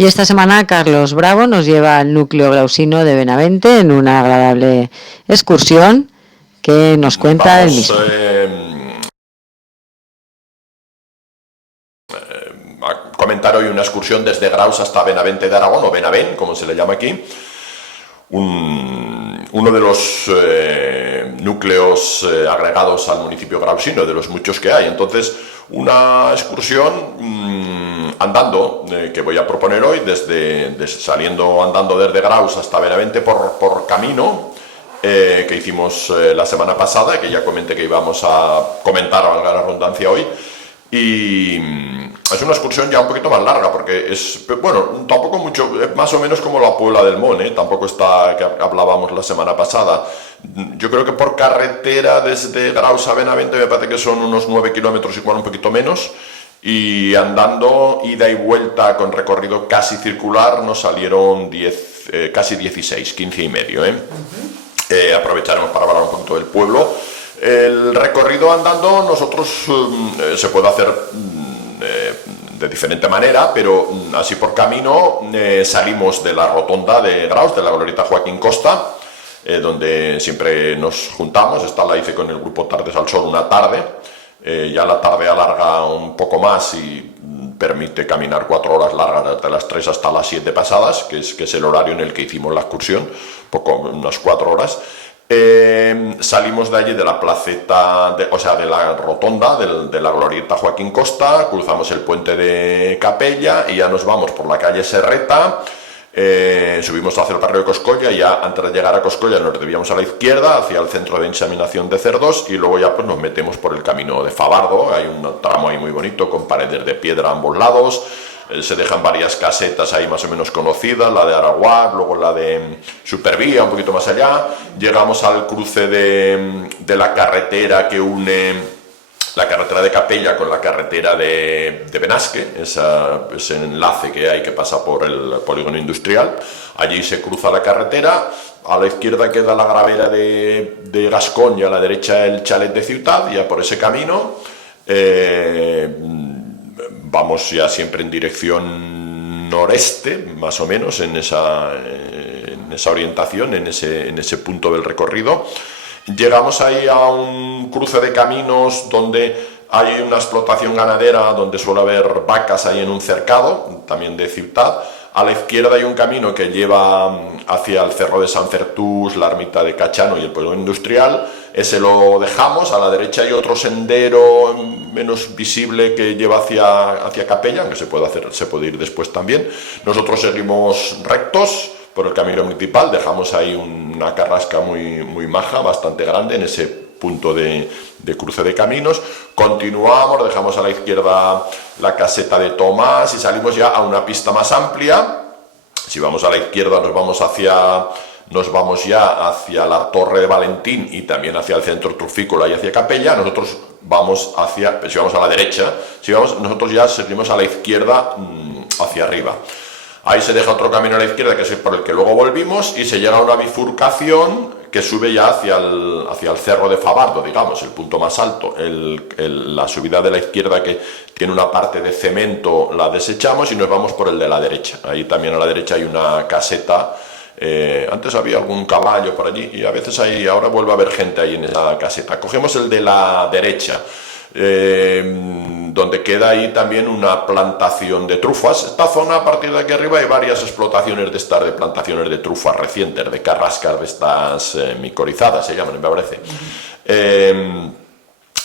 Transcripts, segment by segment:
Y esta semana Carlos Bravo nos lleva al núcleo grausino de Benavente en una agradable excursión que nos cuenta él mismo. A comentar hoy una excursión desde Graus hasta Benavente de Aragón, o Benavent, como se le llama aquí. Uno de los núcleos agregados al municipio grausino, de los muchos que hay. Entonces, una excursión andando, que voy a proponer hoy, saliendo andando desde Graus hasta Benavente por camino, que hicimos la semana pasada, que ya comenté que íbamos a comentar, valga la redundancia, hoy. Y es una excursión ya un poquito más larga, porque es, bueno, tampoco mucho, más o menos como la Puebla del Mon, tampoco está, que hablábamos la semana pasada. Yo creo que por carretera desde Graus a Benavente me parece que son unos 9 kilómetros, igual un poquito menos, y andando ida y vuelta con recorrido casi circular nos salieron casi 16, 15 y medio. Aprovecharemos para hablar un poquito del pueblo. El recorrido andando nosotros se puede hacer de diferente manera, pero así por camino salimos de la rotonda de Graus, de la glorieta Joaquín Costa, donde siempre nos juntamos. Esta la hice con el grupo Tardes al Sol una tarde, ya la tarde alarga un poco más y permite caminar 4 horas largas, desde las 3 hasta las 7 pasadas, que es el horario en el que hicimos la excursión, unas 4 horas. Salimos de allí de la placeta, de la rotonda de la glorieta Joaquín Costa, cruzamos el puente de Capella y ya nos vamos por la calle Serreta, subimos hacia el barrio de Coscolla y ya antes de llegar a Coscolla nos desviamos a la izquierda hacia el centro de inseminación de cerdos y luego ya pues nos metemos por el camino de Favardo. Hay un tramo ahí muy bonito con paredes de piedra a ambos lados. Se dejan varias casetas ahí más o menos conocidas, la de Araguar, luego la de Supervía, un poquito más allá. Llegamos al cruce de la carretera que une la carretera de Capella con la carretera de Benasque, ese enlace que hay que pasa por el polígono industrial. Allí se cruza la carretera, a la izquierda queda la gravera de Gascón y a la derecha el chalet de Ciutat, ya por ese camino. Vamos ya siempre en dirección noreste, más o menos, en esa orientación, en ese punto del recorrido. Llegamos ahí a un cruce de caminos donde hay una explotación ganadera, donde suele haber vacas ahí en un cercado, también de Ciutat. A la izquierda hay un camino que lleva hacia el Cerro de San Fertús, la ermita de Cachano y el pueblo industrial. Ese lo dejamos. A la derecha hay otro sendero menos visible que lleva hacia Capella, aunque se puede ir después también. Nosotros seguimos rectos por el camino municipal, dejamos ahí una carrasca muy, muy maja, bastante grande en ese punto de cruce de caminos. Continuamos, dejamos a la izquierda la caseta de Tomás y salimos ya a una pista más amplia. Si vamos a la izquierda nos vamos ya hacia la Torre de Valentín y también hacia el centro trufícola y hacia Capella. Nosotros vamos si vamos a la derecha, nosotros ya seguimos a la izquierda hacia arriba. Ahí se deja otro camino a la izquierda, que es por el que luego volvimos, y se llega a una bifurcación que sube ya hacia el cerro de Favardo, digamos, el punto más alto. La subida de la izquierda, que tiene una parte de cemento, la desechamos y nos vamos por el de la derecha. Ahí también a la derecha hay una caseta. Antes había algún caballo por allí y a veces ahora vuelve a haber gente ahí en esa caseta. Cogemos el de la derecha, donde queda ahí también una plantación de trufas. Esta zona, a partir de aquí arriba, hay varias explotaciones de plantaciones de trufas recientes, de carrascas de estas micorizadas, se llaman, me parece.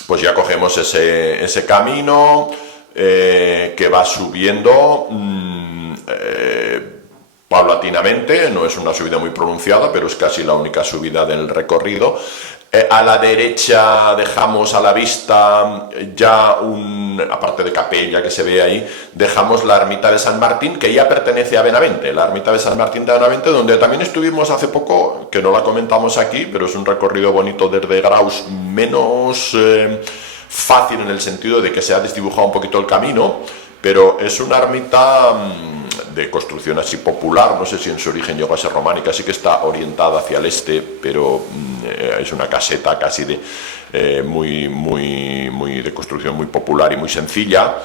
Pues ya cogemos ese camino que va subiendo paulatinamente, no es una subida muy pronunciada, pero es casi la única subida del recorrido. A la derecha dejamos a la vista ya aparte de Capella que se ve ahí, dejamos la ermita de San Martín, que ya pertenece a Benavente, la ermita de San Martín de Benavente, donde también estuvimos hace poco, que no la comentamos aquí, pero es un recorrido bonito desde Graus, menos fácil en el sentido de que se ha desdibujado un poquito el camino, pero es una ermita de construcción así popular, no sé si en su origen llegó a ser románica, sí que está orientada hacia el este, pero es una caseta casi muy de construcción muy popular y muy sencilla,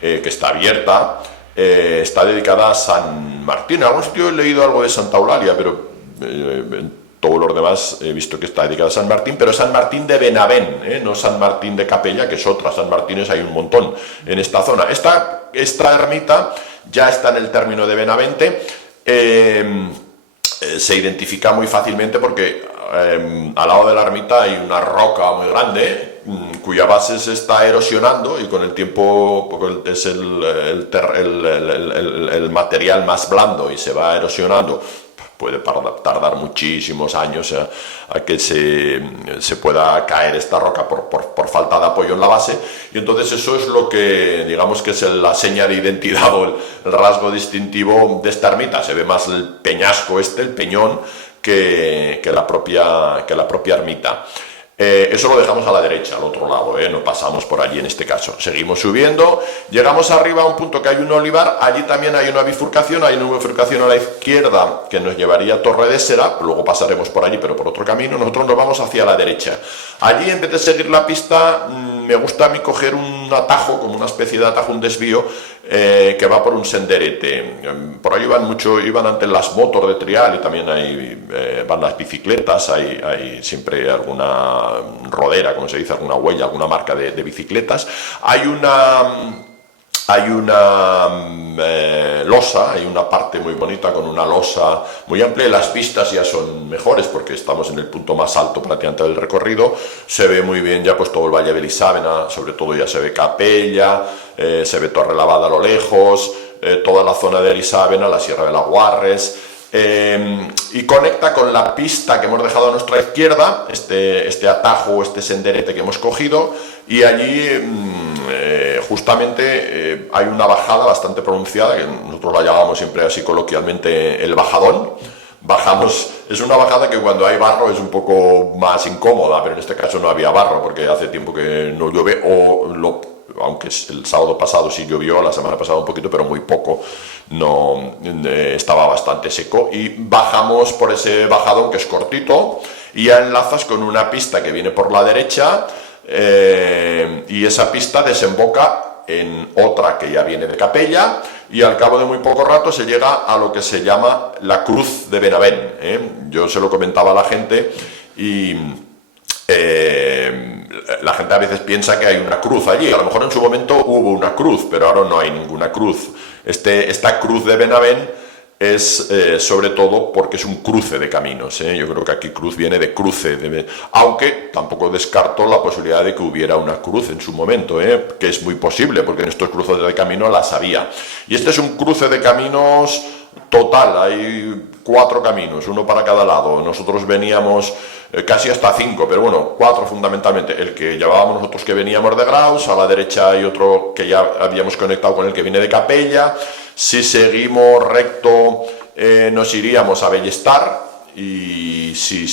que está abierta. está dedicada a San Martín. En algún sitio he leído algo de Santa Eulalia, pero en todos los demás he visto que está dedicada a San Martín, pero San Martín de Benavent, no San Martín de Capella, que es otra. San Martínez hay un montón en esta zona. Esta ermita ya está en el término de Benavente. Se identifica muy fácilmente porque al lado de la ermita hay una roca muy grande cuya base se está erosionando, y con el tiempo es el material más blando y se va erosionando. Puede tardar muchísimos años a que se pueda caer esta roca por falta de apoyo en la base, y entonces eso es lo que digamos que es la seña de identidad o el rasgo distintivo de esta ermita. Se ve más el peñasco el peñón, que la propia ermita. Eso lo dejamos a la derecha, al otro lado, no pasamos por allí en este caso. Seguimos subiendo, llegamos arriba a un punto que hay un olivar, allí también hay una bifurcación a la izquierda que nos llevaría a Torre de Sera, luego pasaremos por allí pero por otro camino. Nosotros nos vamos hacia la derecha. Allí, en vez de seguir la pista, me gusta a mí coger un atajo, como una especie de atajo, un desvío, que va por un senderete. Por ahí iban antes las motos de trial, y también van las bicicletas, hay siempre alguna rodera, como se dice, alguna huella, alguna marca de bicicletas. Hay una losa, hay una parte muy bonita con una losa muy amplia, y las vistas ya son mejores porque estamos en el punto más alto prácticamente del recorrido. Se ve muy bien ya pues todo el Valle de Elisàvena, sobre todo ya se ve Capella, se ve Torrelavada a lo lejos, toda la zona de Elisàvena, la Sierra de la Guarres, y conecta con la pista que hemos dejado a nuestra izquierda, este atajo, este senderete que hemos cogido, y allí justamente hay una bajada bastante pronunciada, que nosotros la llamamos siempre así coloquialmente el bajadón. Bajamos, es una bajada que cuando hay barro es un poco más incómoda, pero en este caso no había barro porque hace tiempo que no llueve, aunque el sábado pasado sí llovió, la semana pasada un poquito, pero muy poco, estaba bastante seco, y bajamos por ese bajadón que es cortito, y ya enlazas con una pista que viene por la derecha, y esa pista desemboca en otra que ya viene de Capella, y al cabo de muy poco rato se llega a lo que se llama la Cruz de Benavent. Yo se lo comentaba a la gente, y la gente a veces piensa que hay una cruz allí. A lo mejor en su momento hubo una cruz, pero ahora no hay ninguna cruz. Esta Cruz de Benavent es sobre todo porque es un cruce de caminos. Yo creo que aquí cruz viene de cruce, aunque tampoco descarto la posibilidad de que hubiera una cruz en su momento, que es muy posible, porque en estos cruces de camino las había. Y este es un cruce de caminos total, hay 4 caminos, uno para cada lado. Nosotros veníamos casi hasta 5, pero bueno, 4 fundamentalmente. El que llevábamos nosotros, que veníamos de Graus, a la derecha hay otro que ya habíamos conectado con el que viene de Capella. Si seguimos recto nos iríamos a Bellestar, y si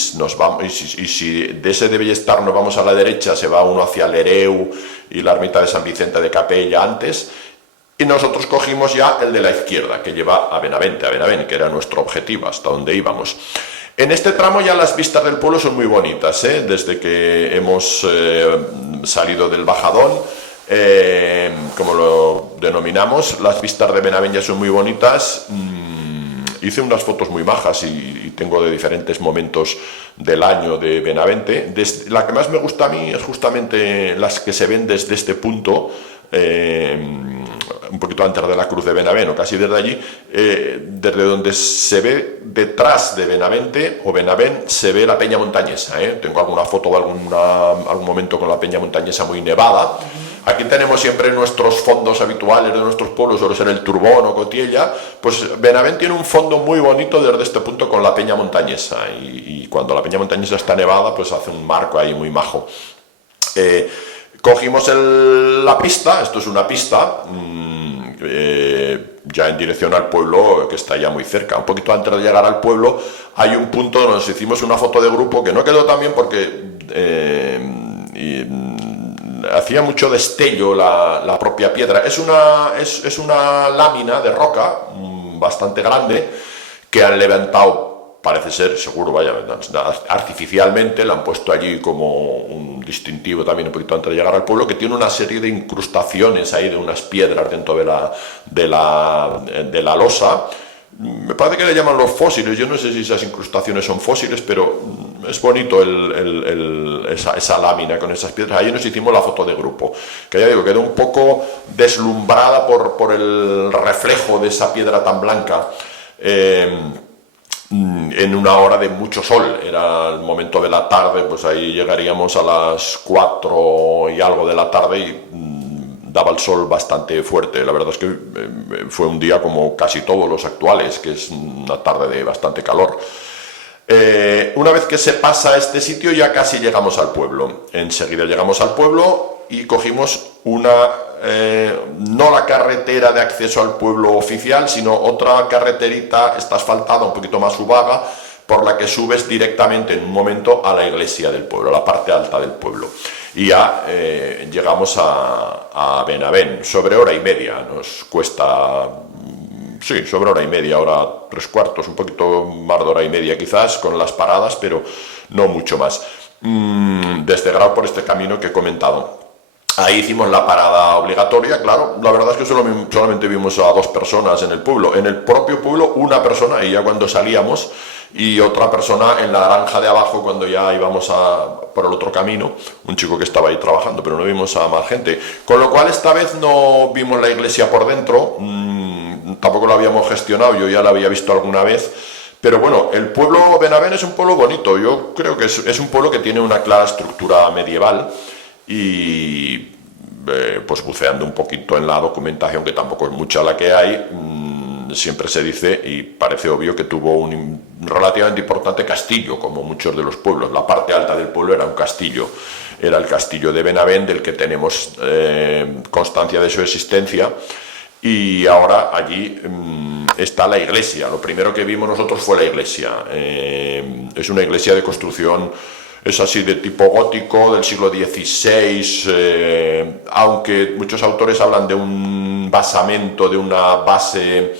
de ese de Bellestar nos vamos a la derecha, se va uno hacia Lereu y la ermita de San Vicente de Capella antes, y nosotros cogimos ya el de la izquierda, que lleva a Benavent, que era nuestro objetivo, hasta donde íbamos. En este tramo ya las vistas del pueblo son muy bonitas, desde que hemos salido del bajadón, como lo denominamos, las vistas de Benavent ya son muy bonitas. Hice unas fotos muy majas y tengo de diferentes momentos del año de Benavente. La que más me gusta a mí es justamente las que se ven desde este punto, un poquito antes de la Cruz de Benavent, o casi desde allí, desde donde se ve detrás de Benavente o Benavent, se ve la Peña Montañesa. Tengo alguna foto o algún momento con la Peña Montañesa muy nevada. Aquí tenemos siempre nuestros fondos habituales de nuestros pueblos, suele ser el Turbón o Cotiella. Pues Benavent tiene un fondo muy bonito desde este punto con la Peña Montañesa, y cuando la Peña Montañesa está nevada, pues hace un marco ahí muy majo. Cogimos la pista, esto es una pista, ya en dirección al pueblo, que está ya muy cerca. Un poquito antes de llegar al pueblo hay un punto donde nos hicimos una foto de grupo que no quedó tan bien porque hacía mucho destello la propia piedra. Es una lámina de roca bastante grande que han levantado parece ser, seguro, vaya, artificialmente la han puesto allí como un distintivo también un poquito antes de llegar al pueblo, que tiene una serie de incrustaciones ahí de unas piedras dentro de la losa. Me parece que le llaman los fósiles, yo no sé si esas incrustaciones son fósiles, pero es bonito esa lámina con esas piedras. Ahí nos hicimos la foto de grupo, que ya digo, quedó un poco deslumbrada por el reflejo de esa piedra tan blanca. En una hora de mucho sol, era el momento de la tarde, pues ahí llegaríamos a las 4 y algo de la tarde y daba el sol bastante fuerte. La verdad es que fue un día como casi todos los actuales, que es una tarde de bastante calor. Una vez que se pasa a este sitio ya casi llegamos al pueblo. Enseguida llegamos al pueblo y cogimos no la carretera de acceso al pueblo oficial, sino otra carreterita, está asfaltada, un poquito más subaga, por la que subes directamente en un momento a la iglesia del pueblo, a la parte alta del pueblo. Y ya llegamos a Benavent, sobre hora y media, nos cuesta, sí, sobre hora y media, hora 3/4, un poquito más de hora y media quizás, con las paradas, pero no mucho más. Desde Grau por este camino que he comentado. Ahí hicimos la parada obligatoria, claro, la verdad es que solamente vimos a 2 personas en el pueblo. En el propio pueblo, una persona, y ya cuando salíamos, y otra persona en la granja de abajo cuando ya íbamos por el otro camino, un chico que estaba ahí trabajando, pero no vimos a más gente. Con lo cual esta vez no vimos la iglesia por dentro, tampoco la habíamos gestionado, yo ya la había visto alguna vez. Pero bueno, el pueblo Benavent es un pueblo bonito, yo creo que es un pueblo que tiene una clara estructura medieval. Y pues buceando un poquito en la documentación, que tampoco es mucha la que hay, siempre se dice, y parece obvio, que tuvo un relativamente importante castillo, como muchos de los pueblos. La parte alta del pueblo era un castillo, era el castillo de Benavent, del que tenemos constancia de su existencia, y ahora allí está la iglesia. Lo primero que vimos nosotros fue la iglesia. Es una iglesia de construcción, es así, de tipo gótico, del siglo XVI, aunque muchos autores hablan de un basamento, de una base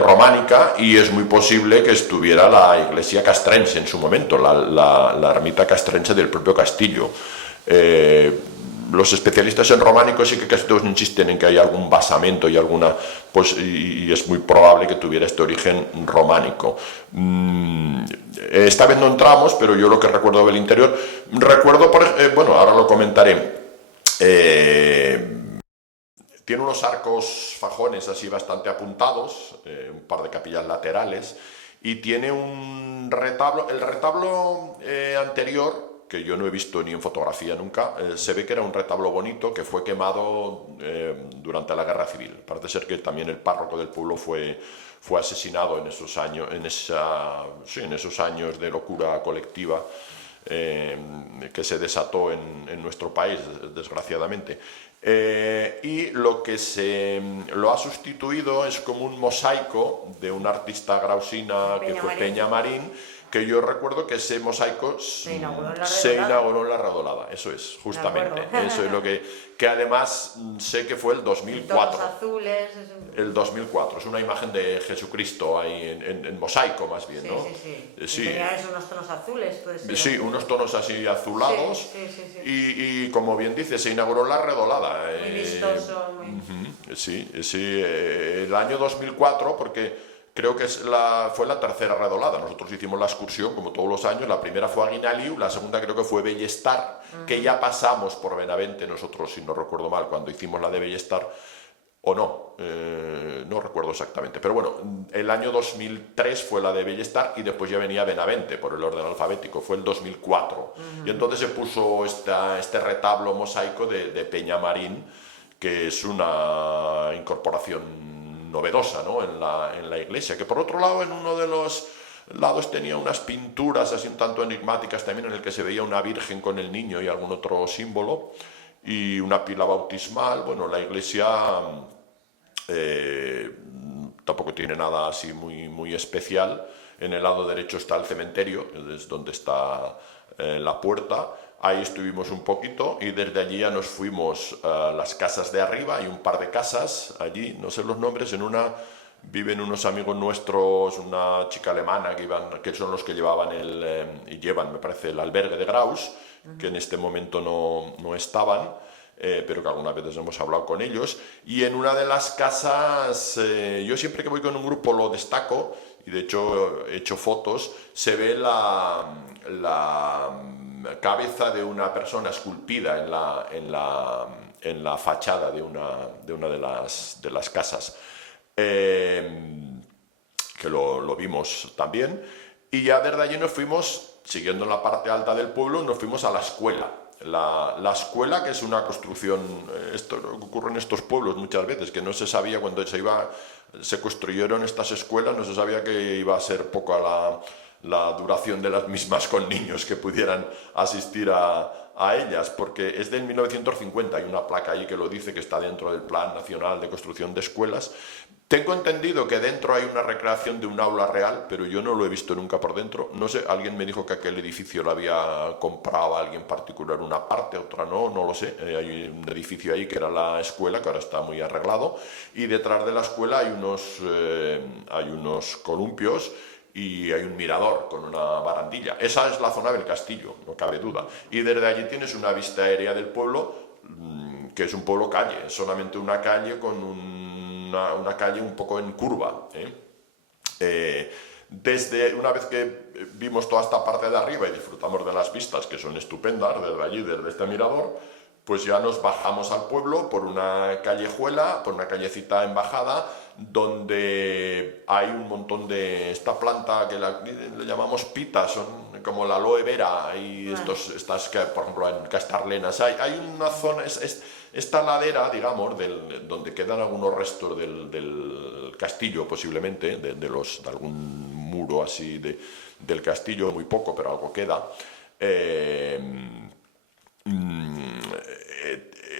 románica, y es muy posible que estuviera la iglesia castrense en su momento, la ermita castrense del propio castillo. Los especialistas en románico sí que casi todos insisten en que hay algún basamento y y es muy probable que tuviera este origen románico. Esta vez no entramos, pero yo lo que recuerdo del interior, bueno, ahora lo comentaré. Tiene unos arcos fajones así bastante apuntados, un par de capillas laterales, y tiene un retablo. El retablo anterior, que yo no he visto ni en fotografía nunca, se ve que era un retablo bonito que fue quemado durante la Guerra Civil. Parece ser que también el párroco del pueblo fue asesinado en esos años, en esos años de locura colectiva que se desató en nuestro país, desgraciadamente. Y lo que lo ha sustituido es como un mosaico de un artista grausina que fue Peña Marín, que yo recuerdo que ese mosaico se inauguró en la Redolada. Eso es, justamente. Eso es lo que además sé que fue el 2004. Tonos azules. El 2004. Es una imagen de Jesucristo ahí en mosaico, más bien, ¿no? Sí. Tenía unos tonos azules, puede ser. Sí, unos tonos así azulados. Sí. Y como bien dice, se inauguró en la Redolada. Muy vistoso. Sí, el año 2004, porque creo que fue la tercera redolada. Nosotros hicimos la excursión, como todos los años. La primera fue a Aguinaliu, la segunda creo que fue Bellestar, que ya pasamos por Benavente nosotros, si no recuerdo mal, cuando hicimos la de Bellestar, o no, no recuerdo exactamente. Pero bueno, el año 2003 fue la de Bellestar y después ya venía Benavente por el orden alfabético, fue el 2004. Y entonces se puso este retablo mosaico de Peña Marín, que es una incorporación novedosa, ¿no? en la iglesia, que por otro lado en uno de los lados tenía unas pinturas así un tanto enigmáticas también, en el que se veía una virgen con el niño y algún otro símbolo, y una pila bautismal. Bueno, la iglesia tampoco tiene nada así muy especial. En el lado derecho está el cementerio, es donde está la puerta. Ahí estuvimos un poquito y desde allí ya nos fuimos a las casas de arriba. Hay un par de casas allí, no sé los nombres, en una viven unos amigos nuestros, una chica alemana que son los que llevaban y llevan, me parece, el albergue de Graus, que en este momento no estaban, pero que algunas veces hemos hablado con ellos. Y en una de las casas, yo siempre que voy con un grupo lo destaco, y de hecho he hecho fotos, se ve la cabeza de una persona esculpida en la fachada de una de las casas, que lo vimos también. Y ya desde allí nos fuimos, siguiendo en la parte alta del pueblo, nos fuimos a la escuela. La escuela, que es una construcción, esto ocurre en estos pueblos muchas veces, que no se sabía cuando se construyeron estas escuelas, no se sabía que iba a ser poca la duración de las mismas con niños que pudieran asistir a ellas, porque es del 1950, hay una placa ahí que lo dice, que está dentro del Plan Nacional de Construcción de Escuelas. Tengo entendido que dentro hay una recreación de un aula real, pero yo no lo he visto nunca por dentro. No sé, alguien me dijo que aquel edificio lo había comprado a alguien particular una parte, otra no lo sé. Hay un edificio ahí que era la escuela, que ahora está muy arreglado, y detrás de la escuela hay unos columpios y hay un mirador con una barandilla. Esa es la zona del castillo, no cabe duda. Y desde allí tienes una vista aérea del pueblo, que es un pueblo calle, solamente una calle con una calle un poco en curva. Desde una vez que vimos toda esta parte de arriba y disfrutamos de las vistas, que son estupendas, desde allí, desde este mirador, pues ya nos bajamos al pueblo por una callejuela, por una callecita en bajada, donde hay un montón de esta planta que le llamamos pitas, son como la aloe vera, hay estas que, por ejemplo, en Castarlenas hay una zona, esta ladera, digamos, donde quedan algunos restos del castillo, posiblemente, de algún muro así del castillo, muy poco, pero algo queda.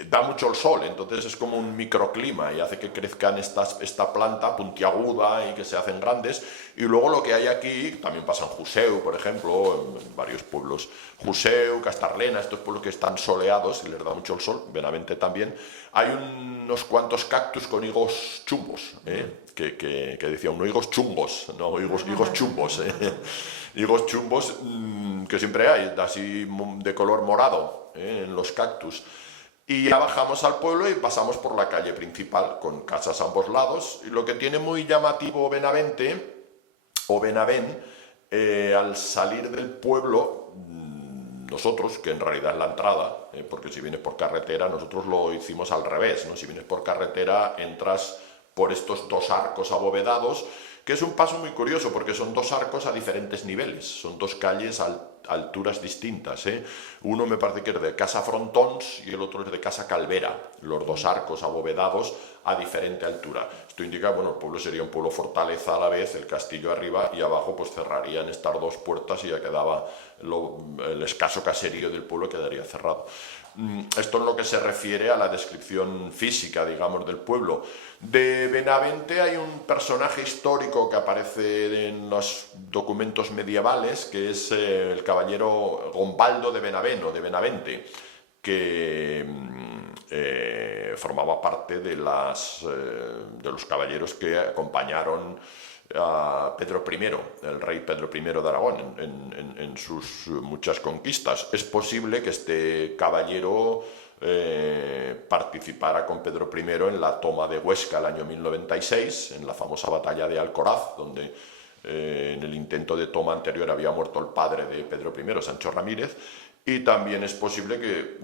Da mucho el sol, entonces es como un microclima y hace que crezcan esta planta puntiaguda y que se hacen grandes. Y luego lo que hay aquí, también pasa en Juseu, por ejemplo, en varios pueblos, Juseu, Castarlena, estos pueblos que están soleados y les da mucho el sol, Benavente también, hay unos cuantos cactus con higos chumbos, que decía uno, higos chungos, no, higos chumbos, higos chumbos que siempre hay, así de color morado, en los cactus. Y ya bajamos al pueblo y pasamos por la calle principal, con casas a ambos lados. Y lo que tiene muy llamativo Benavente, o Benavent, al salir del pueblo, nosotros, que en realidad es la entrada, porque si vienes por carretera, nosotros lo hicimos al revés, ¿no? Si vienes por carretera, entras por estos dos arcos abovedados, que es un paso muy curioso, porque son dos arcos a diferentes niveles, son dos calles a alturas distintas. Uno me parece que es de Casa Frontons y el otro es de Casa Calvera, los dos arcos abovedados a diferente altura. Esto indica, bueno, el pueblo sería un pueblo fortaleza a la vez, el castillo arriba y abajo pues cerrarían estas dos puertas y ya quedaba el escaso caserío del pueblo quedaría cerrado. Esto es lo que se refiere a la descripción física, digamos, del pueblo. De Benavente hay un personaje histórico que aparece en los documentos medievales, que es el caballero Gombaldo de Benavente, que formaba parte de los caballeros que acompañaron a Pedro I, el rey Pedro I de Aragón, en sus muchas conquistas. Es posible que este caballero participara con Pedro I en la toma de Huesca el año 1096, en la famosa batalla de Alcoraz, donde en el intento de toma anterior había muerto el padre de Pedro I, Sancho Ramírez, y también es posible que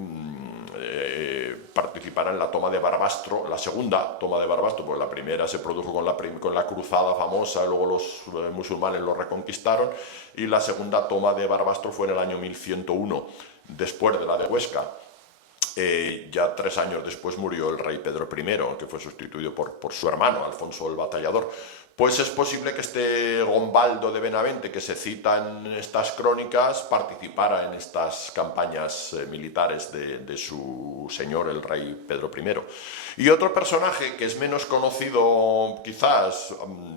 participara en la toma de Barbastro, la segunda toma de Barbastro, porque la primera se produjo con la cruzada famosa, y luego los musulmanes lo reconquistaron, y la segunda toma de Barbastro fue en el año 1101, después de la de Huesca. Ya 3 años después murió el rey Pedro I, que fue sustituido por su hermano, Alfonso el Batallador. Pues es posible que este Gombaldo de Benavente, que se cita en estas crónicas, participara en estas campañas militares de su señor, el rey Pedro I. Y otro personaje que es menos conocido quizás,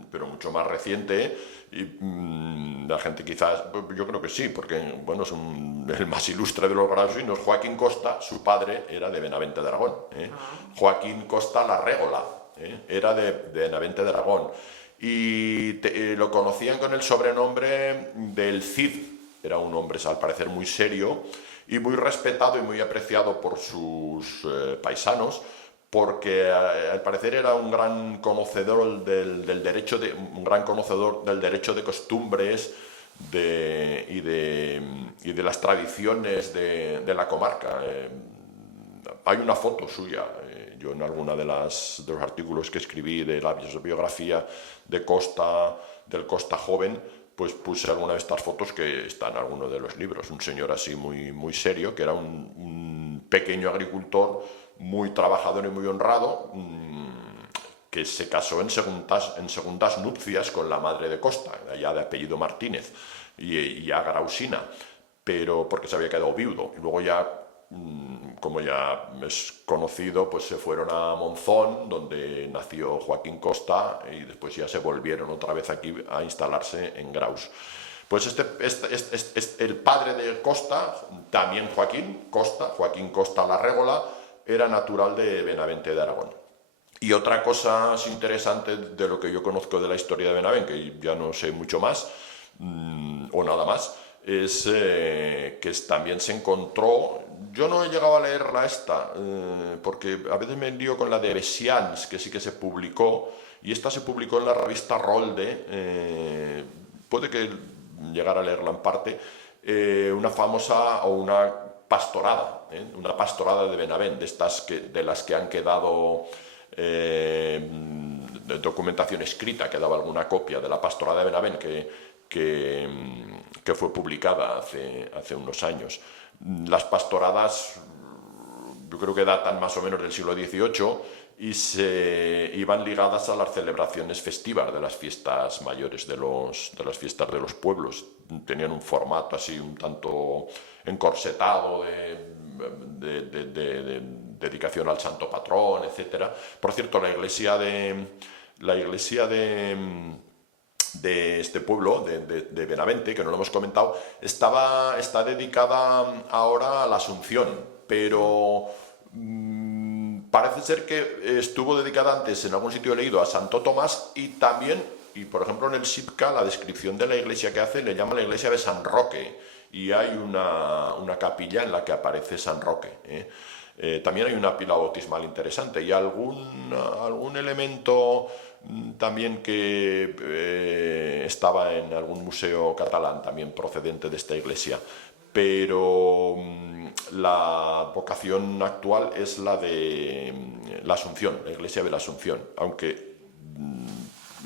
pero mucho más reciente, y la gente quizás, yo creo que sí, porque bueno, es el más ilustre de los grausinos, Joaquín Costa, su padre era de Benavente de Aragón. Joaquín Costa la Régola. era de Benavente de Aragón. Y lo conocían con el sobrenombre del Cid. Era un hombre, al parecer, muy serio y muy respetado y muy apreciado por sus paisanos, porque al parecer era un gran conocedor del derecho de costumbres y de las tradiciones de la comarca. Hay una foto suya, yo en alguna de los artículos que escribí de la biografía del Costa joven, pues puse alguna de estas fotos que están en alguno de los libros. Un señor así muy, muy serio, que era un pequeño agricultor muy trabajador y muy honrado, que se casó en segundas nupcias con la madre de Costa, allá de apellido Martínez, y a Grausina, pero porque se había quedado viudo. Y luego ya, como ya es conocido, pues se fueron a Monzón, donde nació Joaquín Costa, y después ya se volvieron otra vez aquí a instalarse en Graus. Pues el padre de Costa, también Joaquín Costa Larrégola, era natural de Benavente de Aragón. Y otra cosa interesante de lo que yo conozco de la historia de Benavent, que ya no sé mucho más, o nada más, es que también se encontró, yo no he llegado a leerla porque a veces me lío con la de Bessians, que sí que se publicó, y esta se publicó en la revista Rolde, puede que llegara a leerla en parte, una famosa o una pastorada de Benavent, de las que han quedado documentación escrita, quedaba alguna copia de la pastorada de Benavent que fue publicada hace unos años. Las pastoradas yo creo que datan más o menos del siglo XVIII y se iban ligadas a las celebraciones festivas de las fiestas mayores, de las fiestas de los pueblos. Tenían un formato así un tanto encorsetado de dedicación al santo patrón, etc. Por cierto, la iglesia de este pueblo, de Benavente, que no lo hemos comentado, está dedicada ahora a la Asunción, pero parece ser que estuvo dedicada antes, en algún sitio he leído, a Santo Tomás, y también, y por ejemplo en el SIPCA, la descripción de la iglesia que hace le llama la iglesia de San Roque, y hay una capilla en la que aparece San Roque. También hay una pila bautismal interesante y algún elemento también que estaba en algún museo catalán, también procedente de esta iglesia. Pero la vocación actual es la de la Asunción, la iglesia de la Asunción, aunque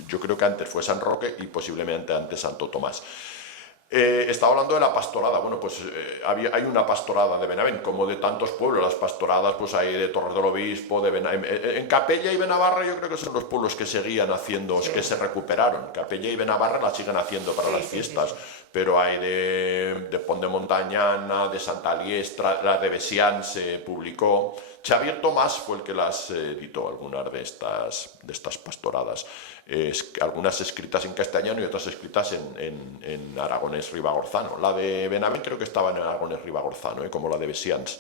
yo creo que antes fue San Roque y posiblemente antes Santo Tomás. Estaba hablando de la pastorada. Bueno, pues hay una pastorada de Benavent, como de tantos pueblos. Las pastoradas pues hay de Torres del Obispo, de en Capella y Benavarra yo creo que son los pueblos que seguían haciendo, sí, que se recuperaron. Capella y Benavarra las siguen haciendo para las fiestas, pero hay de Pont de Montañana, de Santa Liestra, la de Bessians se publicó. Xavier Tomás fue el que las editó, algunas de estas pastoradas, algunas escritas en castellano y otras escritas en aragonés ribagorzano. La de Benavent creo que estaba en aragonés ribagorzano, como la de Bessians.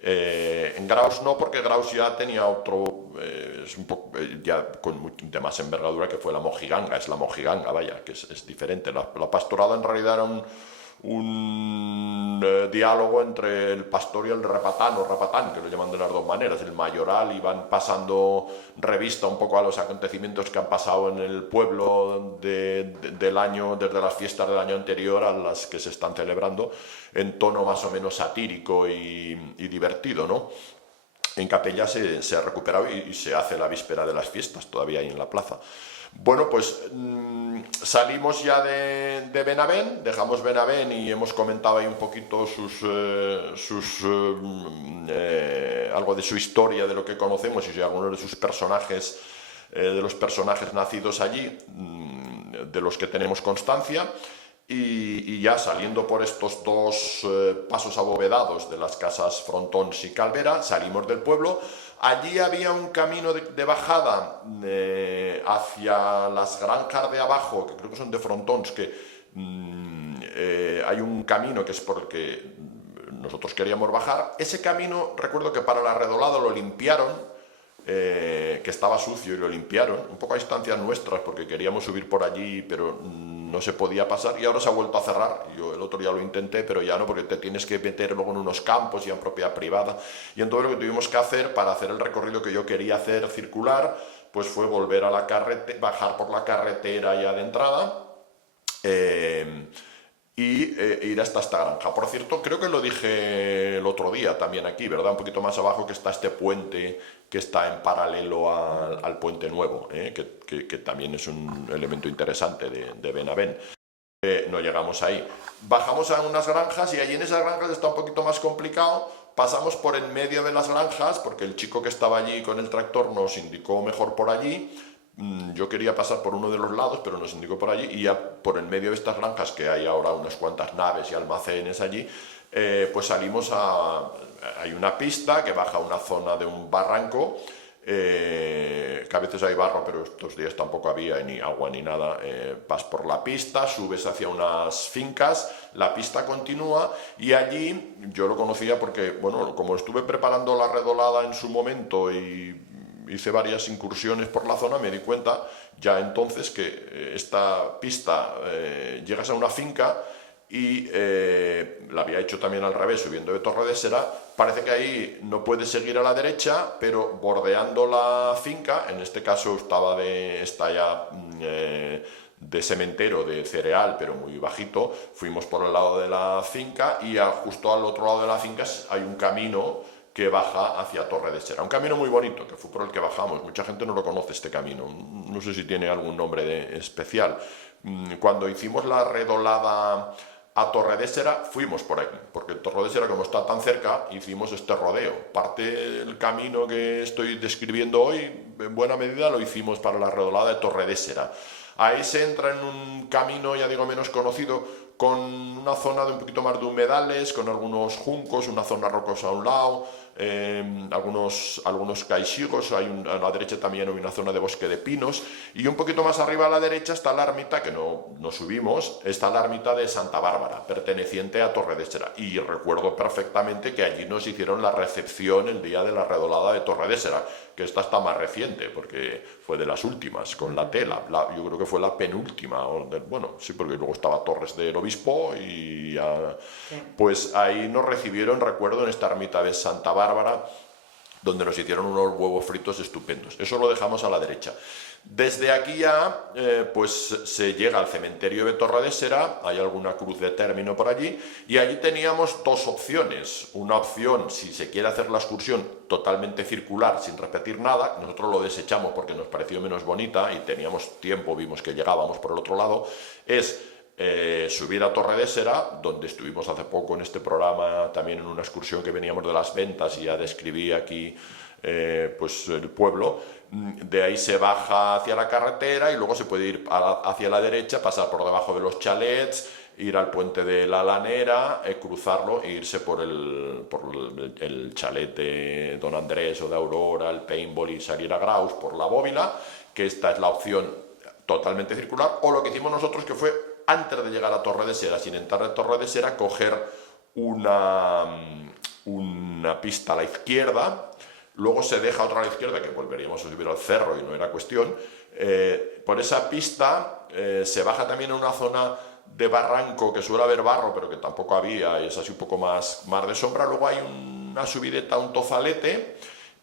En Graus no, porque Graus ya tenía otro, es un poco, ya de más envergadura, que fue la Mojiganga, es la Mojiganga, vaya, que es diferente. La pastorada en realidad era un diálogo entre el pastor y el rapatán, que lo llaman de las dos maneras, el mayoral, y van pasando revista un poco a los acontecimientos que han pasado en el pueblo del año, desde las fiestas del año anterior a las que se están celebrando, en tono más o menos satírico y divertido, ¿no? En Capella se ha recuperado y se hace la víspera de las fiestas, todavía ahí en la plaza. Bueno, pues salimos ya de Benavent, dejamos Benavent y hemos comentado ahí un poquito algo de su historia, de lo que conocemos y algunos de sus personajes, de los personajes nacidos allí, de los que tenemos constancia. Y ya saliendo por estos dos pasos abovedados de las casas Frontons y Calvera, salimos del pueblo. Allí había un camino de bajada hacia las granjas de abajo, que creo que son de Frontons, que hay un camino que es por el que nosotros queríamos bajar. Ese camino, recuerdo que para la Redolada lo limpiaron, que estaba sucio y lo limpiaron, un poco a instancias nuestras porque queríamos subir por allí, pero no se podía pasar, y ahora se ha vuelto a cerrar. Yo el otro día lo intenté, pero ya no, porque te tienes que meter luego en unos campos y en propiedad privada, y entonces lo que tuvimos que hacer para hacer el recorrido que yo quería hacer circular, pues fue volver a la carretera, bajar por la carretera ya de entrada, y ir hasta esta granja. Por cierto, creo que lo dije el otro día también aquí, ¿verdad? Un poquito más abajo, que está este puente que está en paralelo al puente nuevo, que también es un elemento interesante de Benavent. No llegamos ahí. Bajamos a unas granjas y allí en esas granjas está un poquito más complicado. Pasamos por en medio de las granjas porque el chico que estaba allí con el tractor nos indicó mejor por allí. Yo quería pasar por uno de los lados, pero nos indicó por allí, y ya por en medio de estas granjas, que hay ahora unas cuantas naves y almacenes allí, pues salimos hay una pista que baja a una zona de un barranco, que a veces hay barro, pero estos días tampoco había ni agua ni nada. Vas por la pista, subes hacia unas fincas, la pista continúa, y allí yo lo conocía porque, bueno, como estuve preparando la redolada en su momento y hice varias incursiones por la zona, me di cuenta ya entonces que esta pista, llegas a una finca y la había hecho también al revés, subiendo de Torredesera. Parece que ahí no puedes seguir a la derecha, pero bordeando la finca, en este caso está ya de sementero, de cereal, pero muy bajito, fuimos por el lado de la finca, y justo al otro lado de la finca hay un camino que baja hacia Torredesera. Un camino muy bonito, que fue por el que bajamos. Mucha gente no lo conoce, este camino. No sé si tiene algún nombre especial. Cuando hicimos la redolada a Torredesera, fuimos por aquí, porque Torredesera, como está tan cerca, hicimos este rodeo. Parte del camino que estoy describiendo hoy, en buena medida lo hicimos para la redolada de Torredesera. Ahí se entra en un camino, ya digo, menos conocido, con una zona de un poquito más de humedales, con algunos juncos, una zona rocosa a un lado, algunos caixigos, a la derecha también hay una zona de bosque de pinos, y un poquito más arriba a la derecha está la ermita, que no subimos, está la ermita de Santa Bárbara, perteneciente a Torredesera, y recuerdo perfectamente que allí nos hicieron la recepción el día de la redolada de Torredesera, que esta está más reciente, porque fue de las últimas, con la tela, yo creo que fue la penúltima, bueno, sí, porque luego estaba Torres del Obispo, y pues ahí nos recibieron, recuerdo, en esta ermita de Santa Bárbara, donde nos hicieron unos huevos fritos estupendos. Eso lo dejamos a la derecha. Desde aquí ya, pues se llega al cementerio de Torredesera, hay alguna cruz de término por allí, y allí teníamos dos opciones. Una opción, si se quiere hacer la excursión totalmente circular, sin repetir nada, nosotros lo desechamos porque nos pareció menos bonita y teníamos tiempo, vimos que llegábamos por el otro lado, es subir a Torredesera, donde estuvimos hace poco en este programa, también en una excursión que veníamos de Las Ventas, y ya describí aquí pues el pueblo. De ahí se baja hacia la carretera y luego se puede ir hacia la derecha, pasar por debajo de los chalets, ir al puente de la Lanera, cruzarlo e irse por el chalet de Don Andrés o de Aurora, el paintball, y salir a Graus por la Bóvila, que esta es la opción totalmente circular. O lo que hicimos nosotros, que fue antes de llegar a Torredesera, sin entrar en Torredesera, coger una pista a la izquierda. Luego se deja otra a la izquierda, que volveríamos a subir al cerro y no era cuestión. Por esa pista se baja también en una zona de barranco, que suele haber barro, pero que tampoco había, y es así un poco más de sombra. Luego hay una subideta, un tozalete,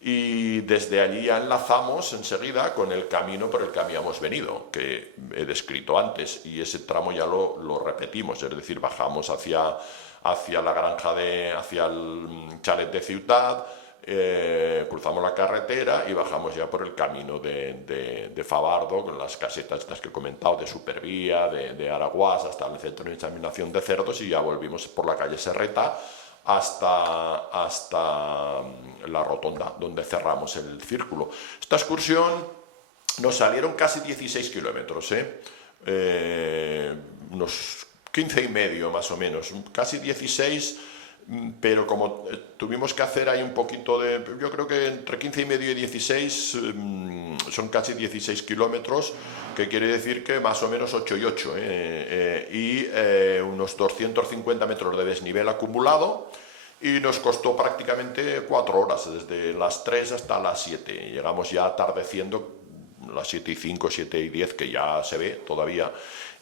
y desde allí ya enlazamos enseguida con el camino por el que habíamos venido, que he descrito antes, y ese tramo ya lo repetimos, es decir, bajamos hacia la granja, hacia el chalet de Ciutat, cruzamos la carretera y bajamos ya por el camino de Favardo, con las casetas estas que he comentado, de Supervía, de Araguás, hasta el centro de examinación de cerdos, y ya volvimos por la calle Serreta hasta la rotonda, donde cerramos el círculo. Esta excursión nos salieron casi 16 kilómetros, unos 15 y medio más o menos, casi 16, pero como tuvimos que hacer ahí un poquito yo creo que entre 15 y medio y 16 son casi 16 kilómetros, que quiere decir que más o menos 8 y 8, y unos 250 metros de desnivel acumulado, y nos costó prácticamente 4 horas, desde las 3 hasta las 7. Llegamos ya atardeciendo, las 7:05, 7:10, que ya se ve todavía,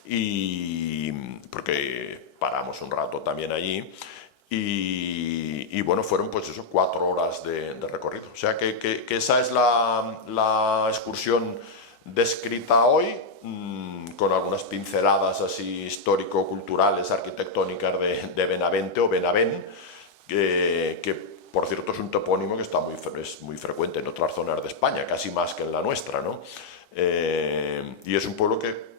y porque paramos un rato también allí. Y bueno, fueron pues eso, 4 horas de recorrido. O sea que esa es la excursión descrita hoy, con algunas pinceladas así histórico-culturales, arquitectónicas de Benavente o Benavent, que por cierto es un topónimo que es muy frecuente en otras zonas de España, casi más que en la nuestra, ¿no? Y es un pueblo que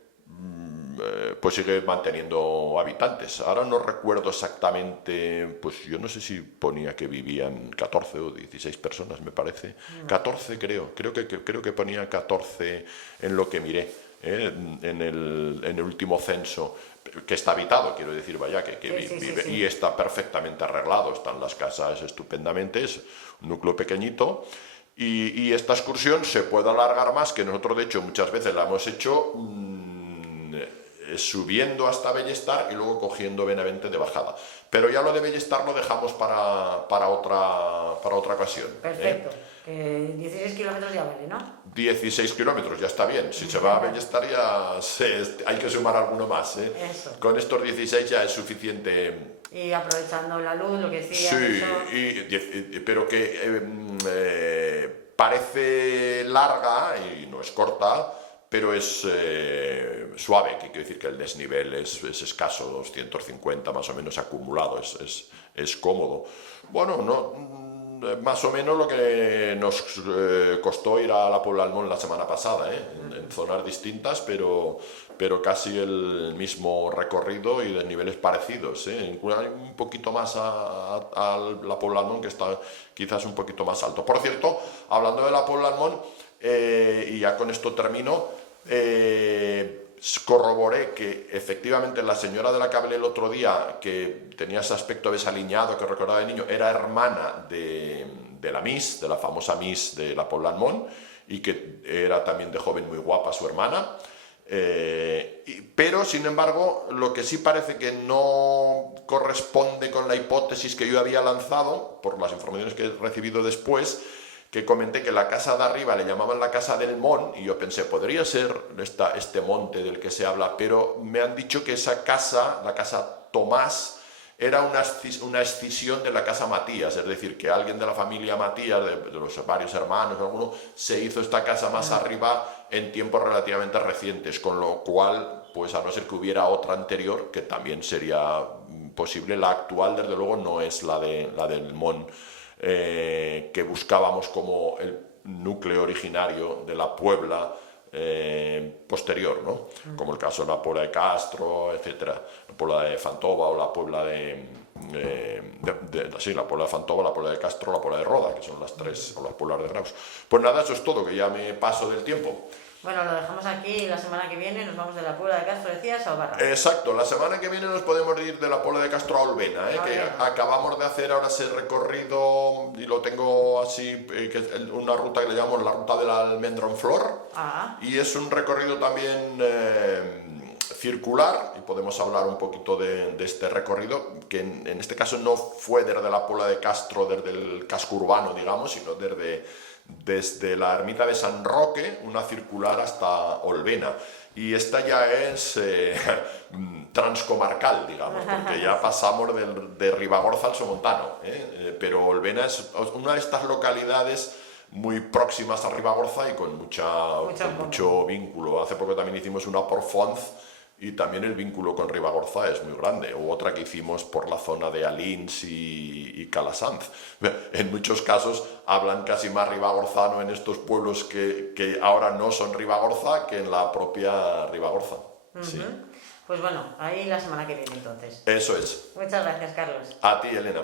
pues sigue manteniendo habitantes. Ahora no recuerdo exactamente, pues yo no sé si ponía que vivían 14 o 16 personas, me parece. 14 creo que ponía 14 en lo que miré, en el último censo, que está habitado, quiero decir, vaya, que vive, y está perfectamente arreglado, están las casas estupendamente, es un núcleo pequeñito. Y esta excursión se puede alargar más, que nosotros de hecho muchas veces la hemos hecho subiendo hasta Bellestar y luego cogiendo Benavente de bajada. Pero ya lo de Bellestar lo dejamos para otra ocasión. Perfecto. 16 kilómetros ya vale, ¿no? 16 kilómetros, ya está bien. Si se va a Bellestar ya hay que sumar alguno más. Eso. Con estos 16 ya es suficiente. Y aprovechando la luz, lo que decía. Sí, pero que parece larga y no es corta, pero es suave, que quiere decir que el desnivel es escaso, 250 más o menos acumulado, es cómodo. Bueno, más o menos lo que nos costó ir a la Puebla del Mont la semana pasada, en zonas distintas, pero casi el mismo recorrido y desniveles parecidos. Hay un poquito más a la Puebla del Mont, que está quizás un poquito más alto. Por cierto, hablando de la Puebla del Mont, y ya con esto termino, corroboré que efectivamente la señora de la que hablé el otro día, que tenía ese aspecto desaliñado que recordaba de niño, era hermana de la Miss, de la famosa Miss de la Puebla del Mont, y que era también de joven muy guapa su hermana. Pero sin embargo, lo que sí parece que no corresponde con la hipótesis que yo había lanzado, por las informaciones que he recibido después, que comenté que la casa de arriba le llamaban la casa del Mont, y yo pensé, podría ser este monte del que se habla, pero me han dicho que esa casa, la casa Tomás, era una escisión de la casa Matías, es decir, que alguien de la familia Matías, de los varios hermanos, alguno, se hizo esta casa más arriba en tiempos relativamente recientes, con lo cual, pues a no ser que hubiera otra anterior, que también sería posible, la actual desde luego no es la del Mont, que buscábamos como el núcleo originario de la Puebla posterior, ¿no? Como el caso de la Puebla de Castro, etcétera, la Puebla de Fantova o la Puebla la Puebla de Fantova, la Puebla de Castro, la Puebla de Roda, que son las tres, o las Pueblas de Graus. Pues nada, eso es todo, que ya me paso del tiempo. Bueno, lo dejamos aquí y la semana que viene nos vamos de la Puebla de Castro, decías, a Barra. Exacto, la semana que viene nos podemos ir de la Puebla de Castro a Olvena, que acabamos de hacer ahora ese recorrido, y lo tengo así, que es una ruta que le llamamos la ruta del almendro en flor, y es un recorrido también circular, y podemos hablar un poquito de este recorrido, que en este caso no fue desde la Puebla de Castro, desde el casco urbano, digamos, sino desde la ermita de San Roque, una circular hasta Olvena. Y esta ya es transcomarcal, digamos, porque ya pasamos de Ribagorza al Somontano, pero Olvena es una de estas localidades muy próximas a Ribagorza y con mucho vínculo. Hace poco también hicimos una por Fonz, y también el vínculo con Ribagorza es muy grande, o otra que hicimos por la zona de Alins y Calasanz. En muchos casos hablan casi más ribagorzano en estos pueblos que ahora no son Ribagorza que en la propia Ribagorza. Sí. Pues bueno, ahí la semana que viene entonces. Eso es. Muchas gracias, Carlos. A ti, Elena.